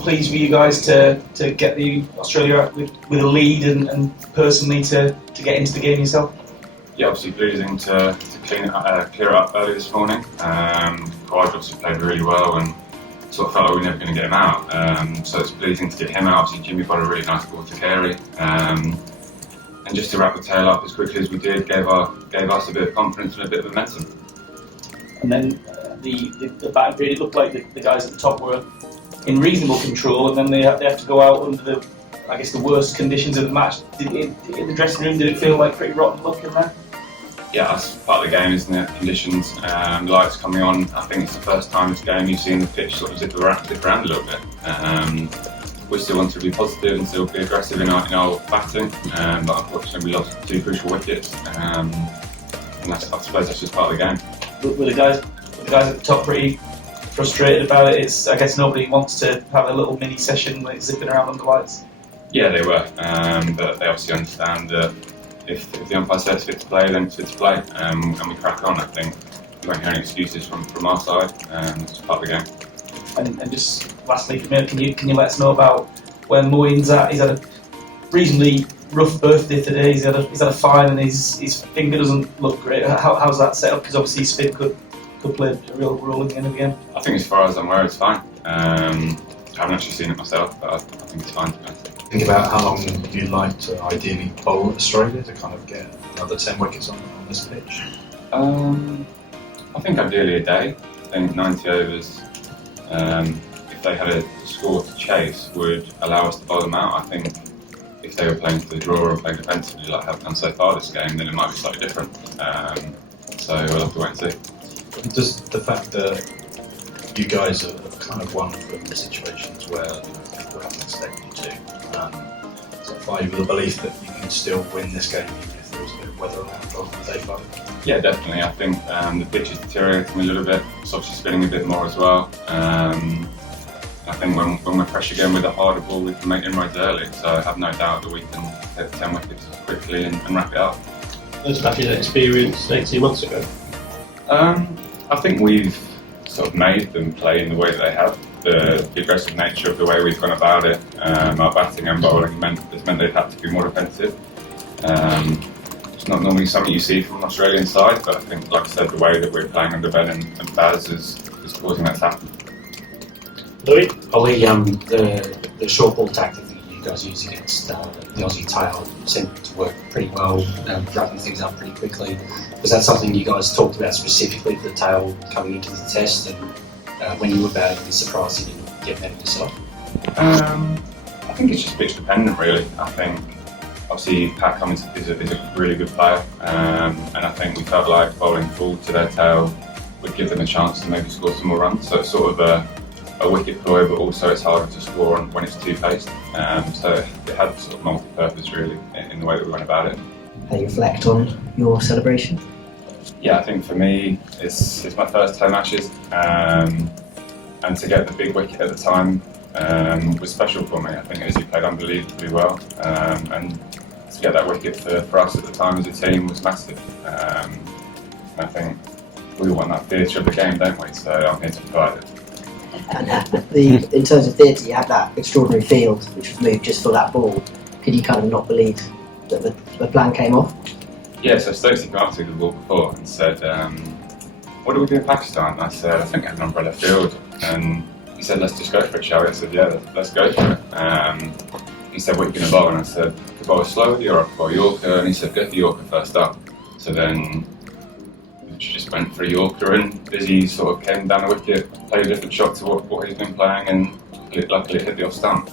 pleased were you guys to get the Australia out with a lead and personally to get into the game yourself? Yeah, obviously pleasing to clear it up early this morning. Khawaja obviously played really well and sort of felt like we were never going to get him out. So it's pleasing to get him out. Obviously Jimmy got a really nice ball to carry. And just to wrap the tail up as quickly as we did gave us a bit of confidence and a bit of momentum. And then the batting period, it looked like the guys at the top were in reasonable control, and then they have to go out under the worst conditions of the match. In the dressing room, did it feel like pretty rotten luck in there? Yeah, that's part of the game, isn't it? Conditions, lights coming on. I think it's the first time this game you've seen the pitch sort of zip around a little bit. We still want to be positive and still be aggressive in our batting, but unfortunately we lost 2 crucial wickets, and I suppose that's just part of the game. Were the guys at the top pretty frustrated about it? I guess nobody wants to have a little mini session like zipping around under lights. Yeah, they were, but they obviously understand that if the umpire says fit to play, then it's fit to play, and we crack on. I think we won't hear any excuses from our side, it's part of the game. And just lastly, can you let us know about where Moeen's at? He's had a reasonably rough birthday today. He's had a fine, and his finger doesn't look great. How's that set up? Because obviously his spin could play a real role in the end of the game. I think as far as I'm aware, it's fine. I haven't actually seen it myself, but I think it's fine. Think about how long you'd like to ideally bowl Australia to kind of get another 10 wickets on this pitch. I think ideally a day. I think 90 overs. If they had a score to chase, would allow us to bowl them out. I think if they were playing for the draw and playing defensively like have done so far this game, then it might be slightly different. So we'll have to wait and see. Does the fact that you guys have kind of won from situations where people haven't expected you to, supply you with the belief that you can still win this game even if there was a bit of weather around on day 5? Yeah, definitely. I think the pitch is deteriorating a little bit. It's obviously spinning a bit more as well. I think when we're fresh again with a harder ball, we can make inroads early. So I have no doubt that we can hit 10 wickets quickly and wrap it up. Those back in experience 18 months ago? I think we've sort of made them play in the way that they have. The aggressive nature of the way we've gone about it, our batting and bowling has meant they've had to be more defensive. It's not normally something you see from an Australian side, but I think, like I said, the way that we're playing under Ben and Baz is causing that to happen. Louis? Ollie, the short ball tactic that you guys use against the Aussie tail seemed to work pretty well, wrapping things up pretty quickly. Was that something you guys talked about specifically for the tail coming into the test, and when you were batting, were surprised you didn't get better yourself? I think it's just pitch dependent, really. I think obviously Pat Cummins is a really good player, and I think we felt like bowling full to their tail would give them a chance to maybe score some more runs. So it's sort of a wicket ploy, but also it's harder to score on when it's two-faced. So it had sort of multi-purpose really in the way that we went about it. How do you reflect on your celebration? Yeah, I think for me it's my first home Ashes, and to get the big wicket at the time was special for me. I think Izzy played unbelievably well, and to get that wicket for us at the time as a team was massive. I think we want that theatre of the game, don't we? So I'm here to provide it. And in terms of theatre, you had that extraordinary field which was moved just for that ball. Could you kind of not believe that the plan came off? Yeah, so Stokesy came up to the ball before and said, what do we do in Pakistan? And I said, I think I have an umbrella field. And he said, let's just go for it, shall we? I said, yeah, let's go for it. He said, what are you going to bowl? And I said, to bowl slowly or a bowl Yorker? And he said, go for Yorker first up. So then we just went for a Yorker, and Izzy sort of came down the wicket, played a different shot to what he's been playing, and luckily hit the off stump.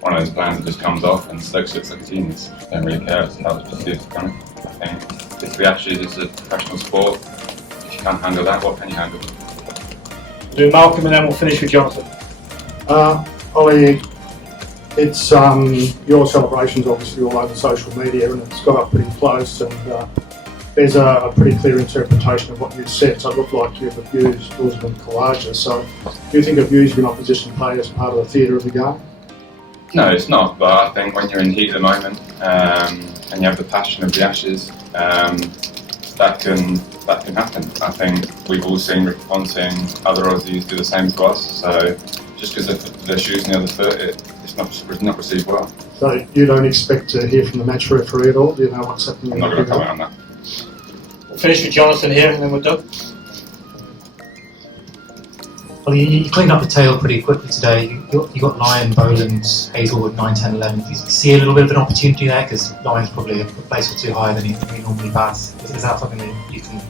One of those plans that just comes off, and Stokes looks like a genius. Don't really care how the pursuit is coming. I think it's the Ashes, it's a professional sport. If you can't handle that, what can you handle? Do Malcolm and then we'll finish with Jonathan. Ollie, it's your celebration's obviously all over social media, and it's got up pretty close, and there's a pretty clear interpretation of what you've said. So it looked like you've abused Usman Khawaja. So do you think abusing opposition players is part of the theatre of the game? No, it's not, but I think when you're in the heat of the moment and you have the passion of the Ashes, that can happen. I think we've all seen Ricky Ponting, other Aussies do the same to us, so just because they're shooting the other foot, it's not received well. So you don't expect to hear from the match referee at all? Do you know what's happening? I'm not going to comment on that. We'll finish with Jonathan here and then we're done. Well, you cleaned up the tail pretty quickly today. You got Lyon, Boland, Hazelwood, 9, 10, 11. Do you see a little bit of an opportunity there? Because Lyon's probably a place or two higher than he normally bats. Is that something that you can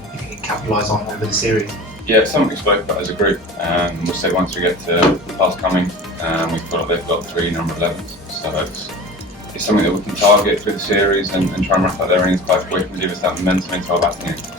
capitalise on over the series? Yeah, it's something we spoke about as a group. We'll say once we get to past coming, we feel like they've got 3 number 11s. So it's something that we can target through the series and try and wrap up their innings quite quick and give us that momentum into our batting end.